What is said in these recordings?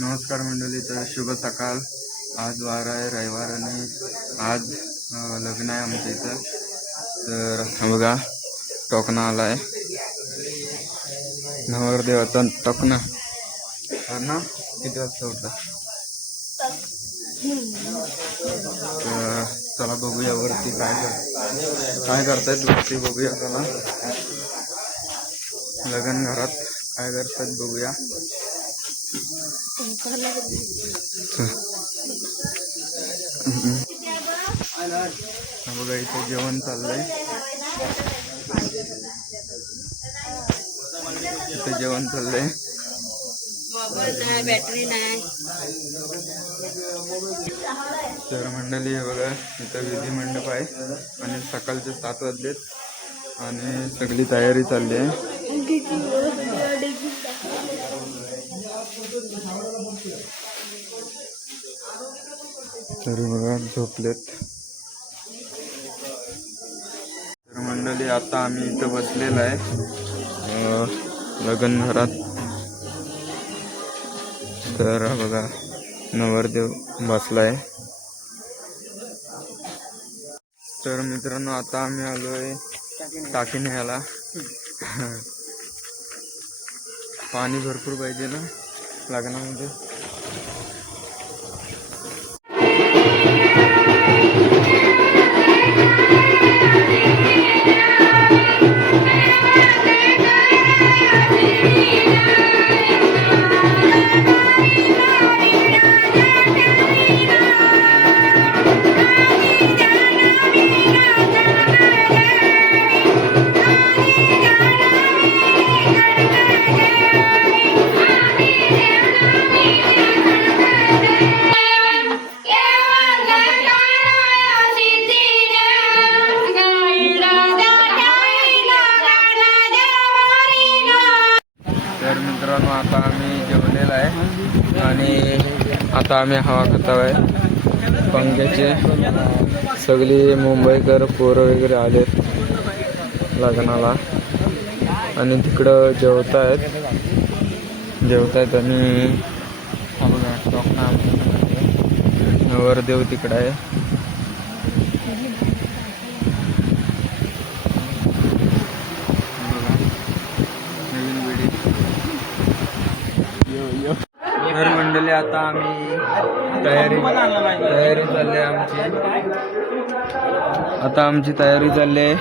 नमस्कार मंडळी. तर शुभ सकाळ. आज वार आहे रविवार आणि आज लग्न आहे आमच्या इथं. तर बघा टोकणा आला आहे, नवरदेवाचा टोकणा. ना किती वाजता उठला? तर चला बघूया वरती काय करतायत वरती, बघूया. चला लग्न घरात काय करतात बघूया. बघा इथे जेवण चाललंय, इथे जेवण चाललंय. बॅटरी नाही. तर मंडळी बघा इथं विधी मंडप आहे आणि सकाळचे 7 वाजलेत आणि सगळी तयारी चालली आहे. तरी बघा झोपलेत. तर मंडळी आता आम्ही इथं बसलेलो आहे लग्न घरात. तर बघा नवरदेव बसलाय. तर मित्रांनो आता आम्ही आलोय टाकी न्यायला. पाणी भरपूर पाहिजे ना लग्नामध्ये. तर मित्रांनो आता आम्ही जेवलेलो आहे आणि आता आम्ही हवा खातो आहे पंख्याचे. सगळी मुंबईकर पोरं वगैरे आलेत लग्नाला आणि तिकडं जेवतायत आणि बघा टोकणा नवरदेव तिकडं आहे. तर मंडळी आता आम्ही तयारी चालली आहे आमची. आता आमची तयारी चालली आहे.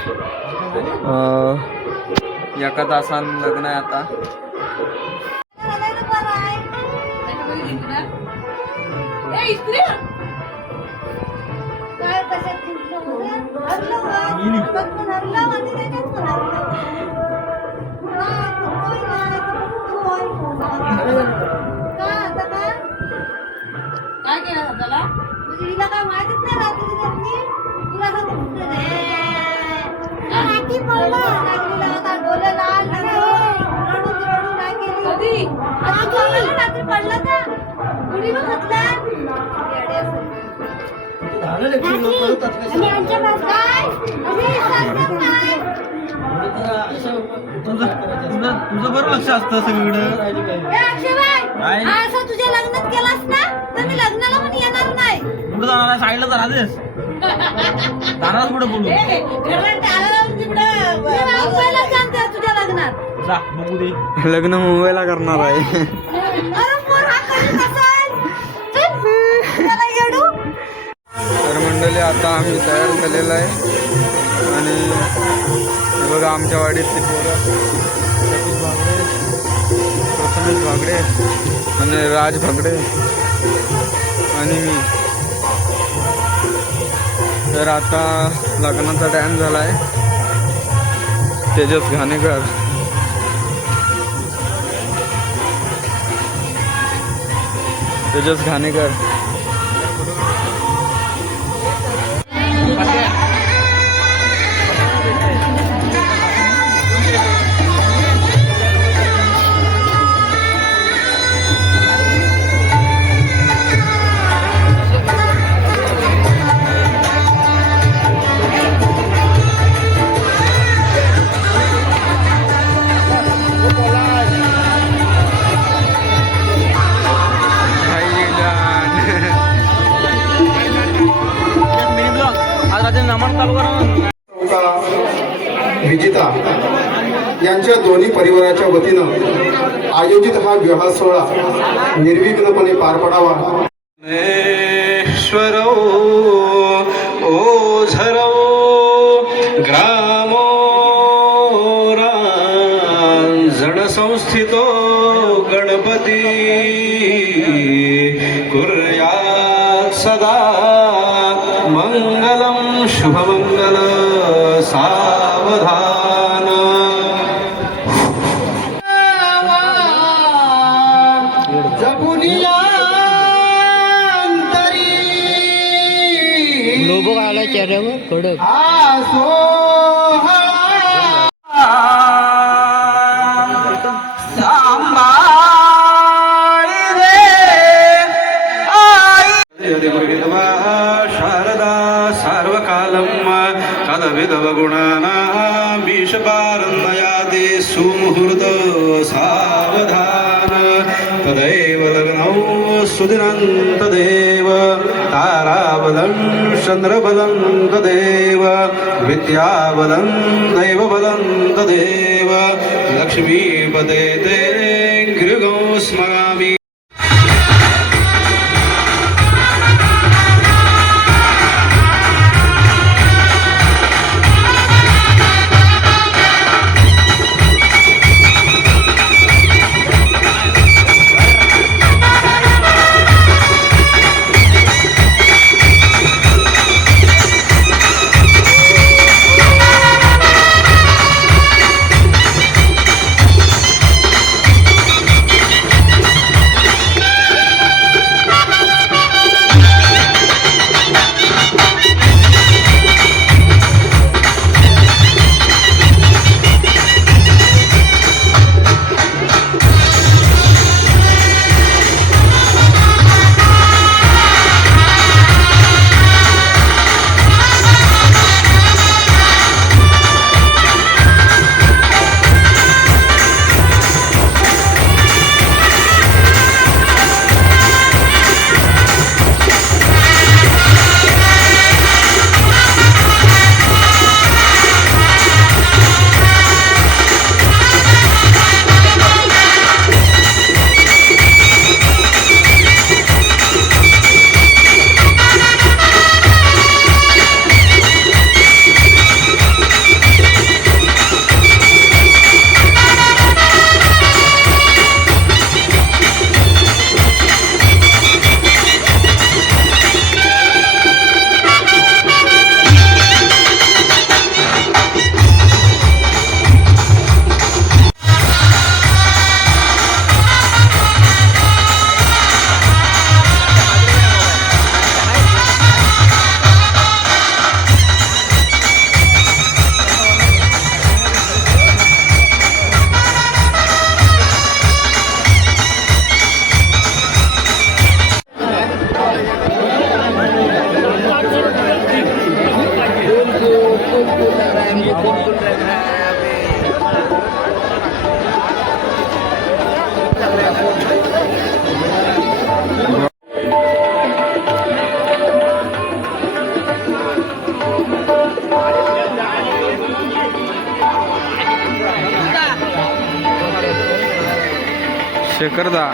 एका तासान लग्न आहे आता. काय केलं त्याला? म्हणजे हिला काय माहितीच नाही रात्री त्यांनी तुला रात्री पडला लागलेला होता. डोले लाल रडू नाही केली कधी. रात्री पडला का कुणी बघितला तुझं बरं लक्ष असतं सगळीकडे. असं तुझ्या लग्नात केलास ना तर मी लग्नाला पण येणार नाही. कुठं जाणार आहे? साईडला तर राहतेस. जाणारच कुठे बोलू तुझ्या लग्नात जा बघू दे. लग्न मुंबईला करणार आहे. तर मंडळी आता आम्ही तयार झालेलो आहे आणि बघा आमच्या वाडीतली पोरं सतीश भागडे, प्रथमेश भागडे आणि राज भागडे आणि मी. तर आता लग्नाचा टाइम झाला आहे. तेजस घाणेकर, तेजस घाणेकर. यांच्या दोन्ही परिवाराच्या वतीनं आयोजित हा विवाह सोहळा निर्विघ्नपणे पार पडावा. ओझरो ग्रामो जन संस्थितो गणपती कुर्यात् सदा मंगलम शुभमंगल सावधान. लोगो आला चेहऱ्यावर कडक शारदा सार्वकालम कलविधव गुणानामीशपारन्नयादे सुमुहूर्त सावधान. तदैव लग्नौ सुदिनं तदेव ताराबलं चन्द्रबलं तदेव विद्याबलं दैवबलं तदेव लक्ष्मीपते ते गृहं स्मरामि. शेखरदा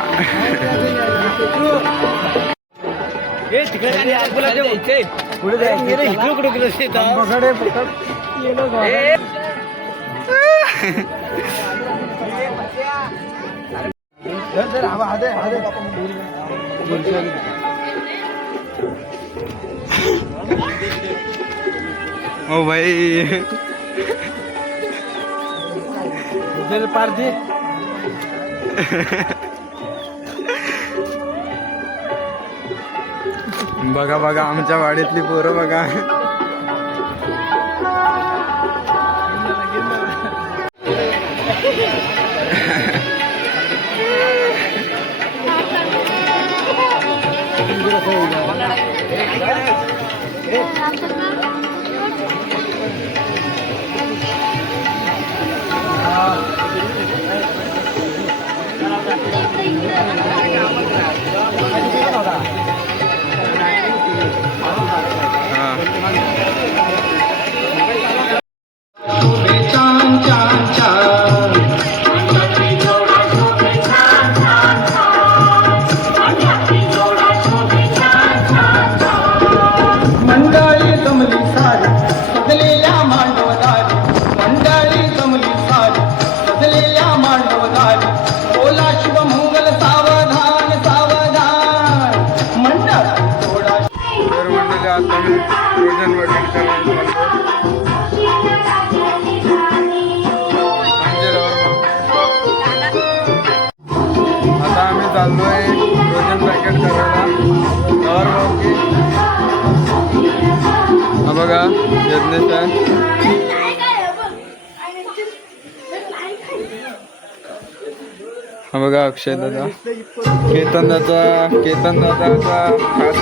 ओ भाई पार दे बघा बघा आमच्या वाडीतली पोरं बघा. चान चान चान करायला और हा बघा यज्ञेश आहे. हा बघा अक्षय दादा, केतन दादाचा खास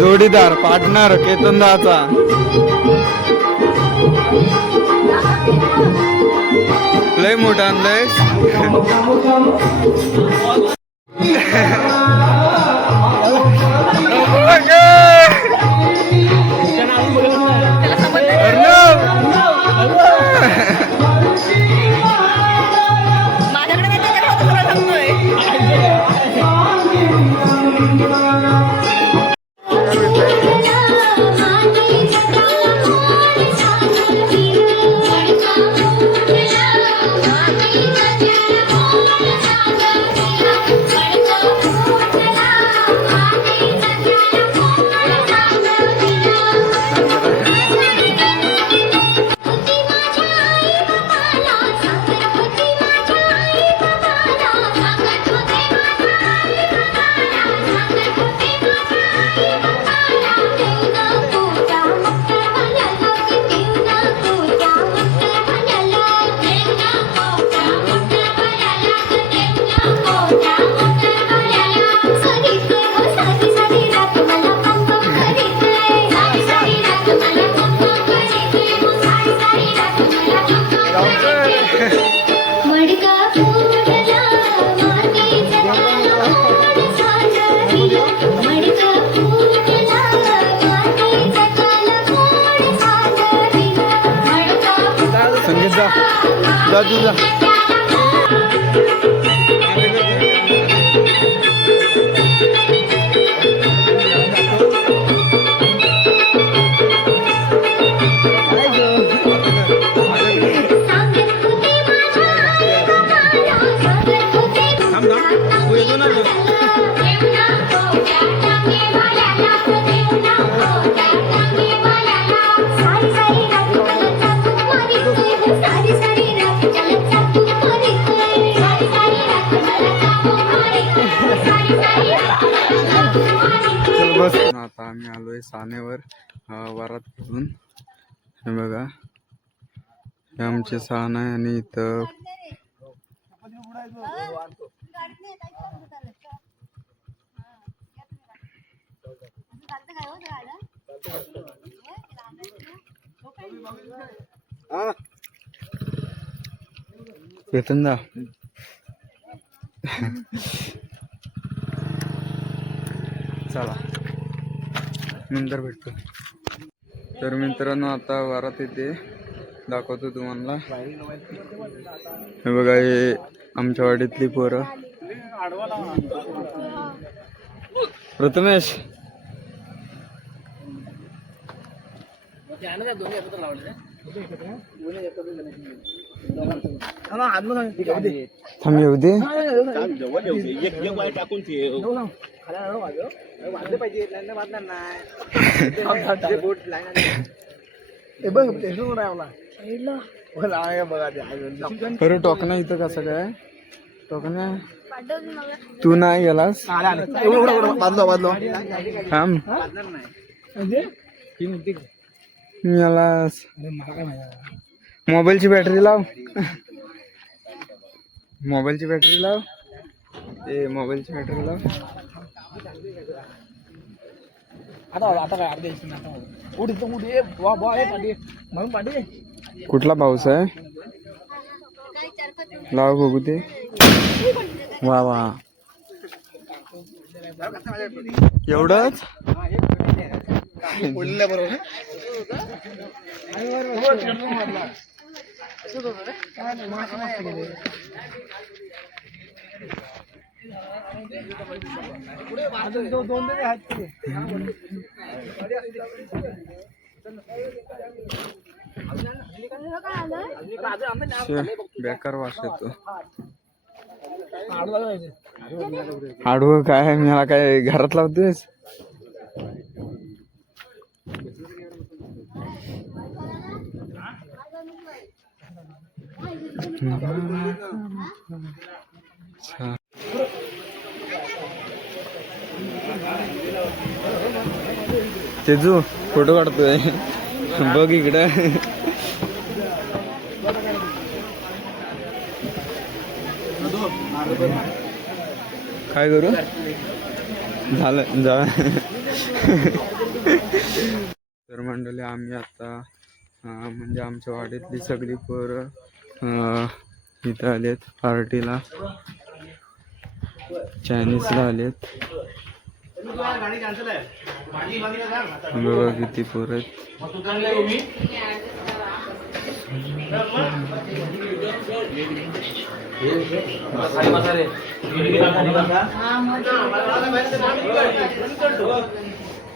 जोडीदार पार्टनर केतन दादाचा. लय मोठा आणलंय. संगीत जा जा तू जा. बस आता आम्ही आलोय सानेवर वारात घेऊन. हे बघा हे आमचे साण आहे आणि इथं वेतनदा चला नंतर भेटतो. तर मित्रांनो आता वारात येते दाखवतो तुम्हाला. हे बघा हे आमच्या वाडीतली पोरं. प्रथमेश थांब येऊ दे. अरे टोकण्या इथं कसं काय टोकण्या तू नाही गेलास थांब गेलास. मोबाईलची बॅटरी लाव मोबाईलची बॅटरी लाव ते मोबाईलची बॅटरी लाव. कुठला पाऊस आहे लाव बघू ते. वा वा एवढंच बेकार वास येतो. आडवं काय मला काय घरात लावतेस. तेजू फोटो काढतोय बघ इकडं. काय करू झालं जा. तर मंडळी आम्ही आता म्हणजे आमच्या वाडीतली सगळी पोरं इथं आलेत पार्टीला, चायनीजला आलेत. बघा किती पोरं आहेत.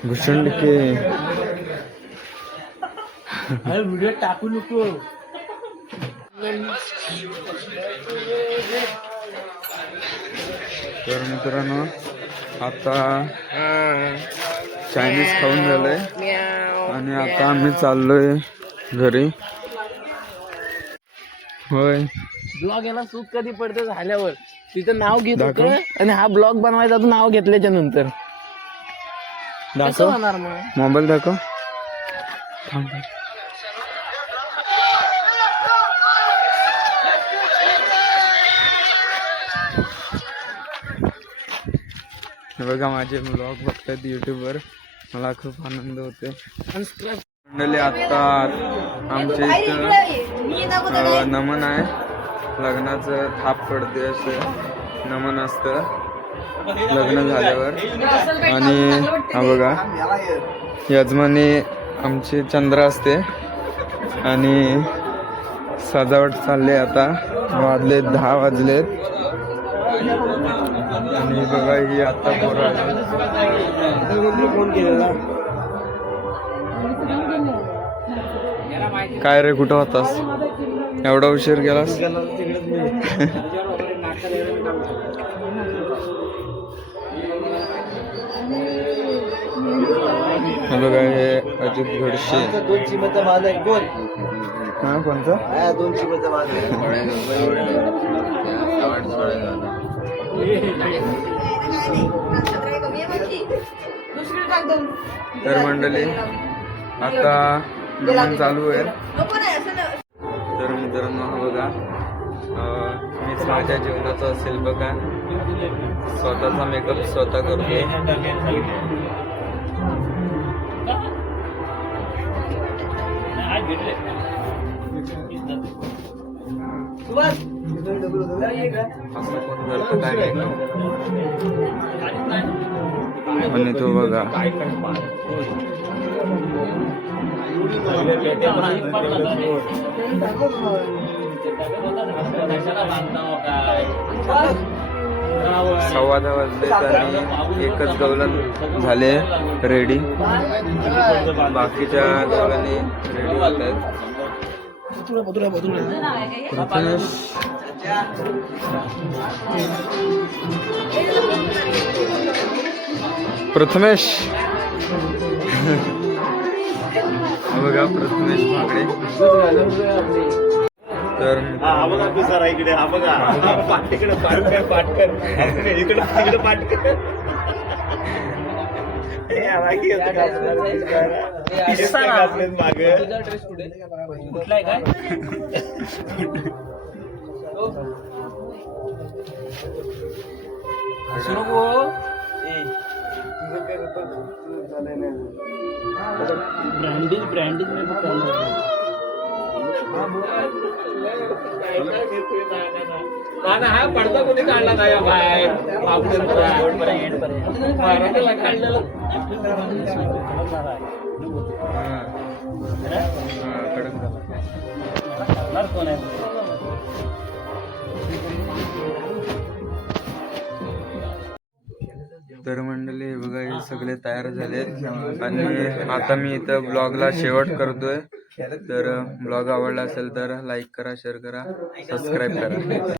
भूषण के व्हिडिओ टाकू नको. तर मित्रांनो आता चायनीज खाऊन झालंय आणि आता आम्ही चाललोय घरी. होय ब्लॉग याला सूट कधी पडतं झाल्यावर तिथं नाव घेत दाखव. होतं आणि हा ब्लॉग बनवायचा तू नाव घेतल्याच्या नंतर कसं दाखव होणार मग. मोबाईल दाखव. थांब. हे बघा माझे ब्लॉग बघतात युट्यूबवर, मला खूप आनंद होते. मंडळी आता आमच्या इथं नमन आहे, लग्नाचं थाप पडते असं नमन असतं लग्न झाल्यावर. आणि हा बघा यजमानी आमची चंद्र असते आणि सजावट चालली. आता वाजले 10 वाजलेत आणि बघा ही आता पोरं आली. काय रे कुठं होतास एवढा उशीर गेलास? बघा हे अजित घडशे. हा कोणतं? तर मंडळी आता नमन चालू आहे. तर मित्रांनो हा बघा मीच माझ्या जीवनाचं असेल बघा, स्वतःचा मेकअप स्वतः करतो. असं कोण करतं काय नाही. आणि तो बघा सव्वा 10 वाजले आणि एकच गवलन झाले रेडी, बाकीच्या गवलांनी रेडी होत आहेत. प्रथमेश बघा प्रथमेश भागडे. तर इकडे हा बघा पाटकर पाटकर इकडे तिकडे पाटकर. कुठला आहे काय ब्रँडिंग हा पडदा कोणी काढला नाही बाहेर काढलेला. तर मंडळी हे बघा हे सगळे तयार झालेत आणि आता मी इथं ब्लॉगला शेवट करतोय. तर ब्लॉग आवडला असेल तर लाईक करा, शेअर करा, सबस्क्राईब करा.